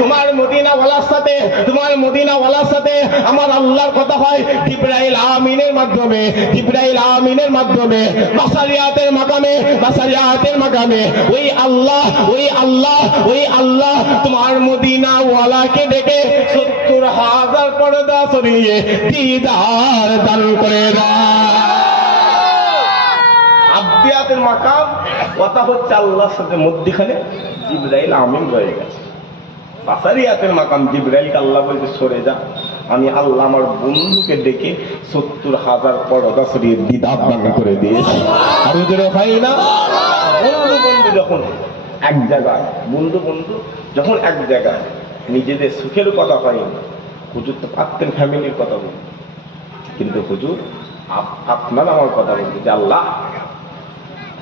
তোমার মদিনা ওয়ালার সাথে, তোমার মদিনা ওয়ালার সাথে আমার আল্লাহর কথা হয় জিব্রাইল আমিনের মাধ্যমে, জিব্রাইল আমিনের মাধ্যমে। বাসারিয়াতের মাকামে বাসারিয়াতের মাকামে। ওই আল্লাহ ওই আল্লাহ ওই আল্লাহ তোমার মদিনা ওয়ালাকে ডেকে সত্তর হাজার পর্দা সরিয়ে দিদার দান করে দেয় আব্দিয়াতের মাকাম কথা হচ্ছে আল্লাহর সাথে মধ্যখানে জিব্রাইল আমিন রয়ে গেছে। বাসারিয়াতের মাকাম জিব্রাইলকে আল্লাহ বলতে সরে যা। আমি আল্লাহ আমার বন্ধুকে ডেকে সত্তর হাজার পরদা সরিয়ে দিদার দান করে দিয়েছি। আরও জোরে হয় না? বন্ধু বন্ধু যখন এক জায়গায়, বন্ধু বন্ধু, যখন এক জায়গায় নিজেদের সুখের কথা হয়, হুজুর তো পারতেন ফ্যামিলির কথা বলতে কিন্তু হুজুর, আপ- আপনার আমার কথা বলতে যে আল্লাহ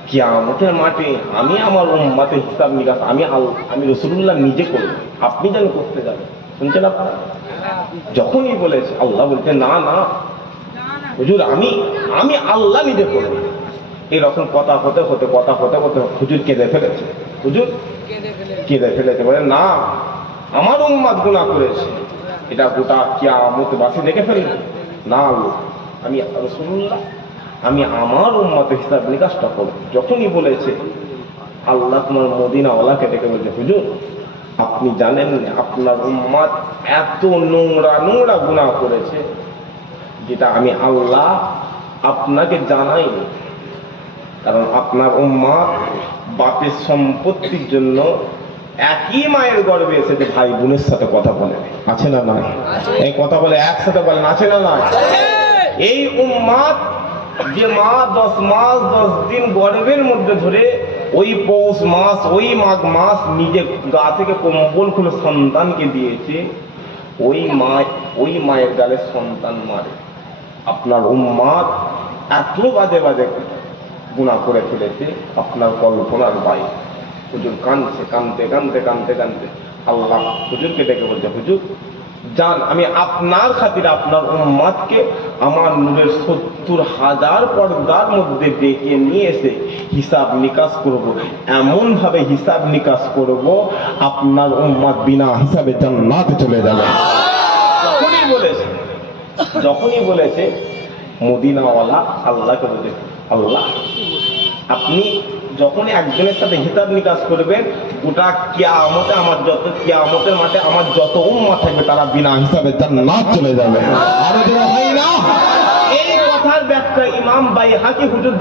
কিয়ামতের মাঠে আমি আমার উম্মাতের হিসাব নিকাশ, আমি আল- আমি রসুল্লাহ নিজে করব আপনি যেন করতে যাবেন শুনছেন আপনারা? যখনই বলেছে, আল্লাহ বলছে, না না, হুজুর, আমি আমি আল্লাহ নিজে করব এরকম কথা হতে হতে, কথা হতে হতে হুজুর কেঁদে ফেলেছে। হুজুর কেঁদে ফেলেছে, বলে, না, আমার উম্মাদ গুণা করেছে। এটা গোটা কিয়ামত বাসে দেখে ফেলবে। না, আমি রসুল্লাহ আমি আমার উম্মতের হিসাব নিকাশটা করব। যখনই বলেছে আল্লাহ তোমার মদিনাওয়ালাকে ডেকে বলছে হুজুর আপনি জানেন আপনার উম্মাদ এত নোংরা নোংরা গুণা করেছে যেটা আমি আল্লাহ আপনাকে জানাইনি। কারণ আপনার উম্মা বাপের সম্পত্তির জন্য একই মায়ের গর্বে এসেছে ভাই বোনের সাথে কথা বলে। আছে না না এই কথা বলে একসাথে বলেন আছে না না এই উম্মাদ যে মা দশ মাস, দশ দিন গর্ভের মধ্যে ধরে ওই পৌষ মাস, ওই মাঘ মাস নিজে গা থেকে কম্বল খুলে সন্তানকে দিয়েছে, ওই মা ওই মায়ের গালে সন্তান মারে। আপনার উম্মাদ এত বাজে বাজে গুণা করে ফেলেছে, আপনার কল্পনার বাইরে। হুজুর কানছে, কানতে কানতে কানতে কানতে। আল্লাহ হুজুরকে ডেকে বলছে, হুজুর জান, আমি আপনার খাতির আপনার উম্মাদকে আমার নূরের সত্তর হাজার পর্দার মধ্যে ডেকে নিয়ে এসে হিসাব নিকাশ করব। এমন ভাবে হিসাব নিকাশ করব, আপনার উম্মাদ বিনা হিসাবে জান্নাতে চলে যাবে। যখনই বলেছে যখনই বলেছে, মদিনাওয়ালা আল্লাহকে বলে আল্লাহ, আপনি যখনই একজনের সাথে হিসাব নিকাশ করবে গোটা কিয়ামতে আমার যত কিয়ামতের মাঠে আমার যত উম্মা থাকবে, তারা বিনা হিসাবে তার জান্নাত চলে যাবে। আর না? এই কথার ব্যাখ্যা ইমাম বাই হাকি হুজুর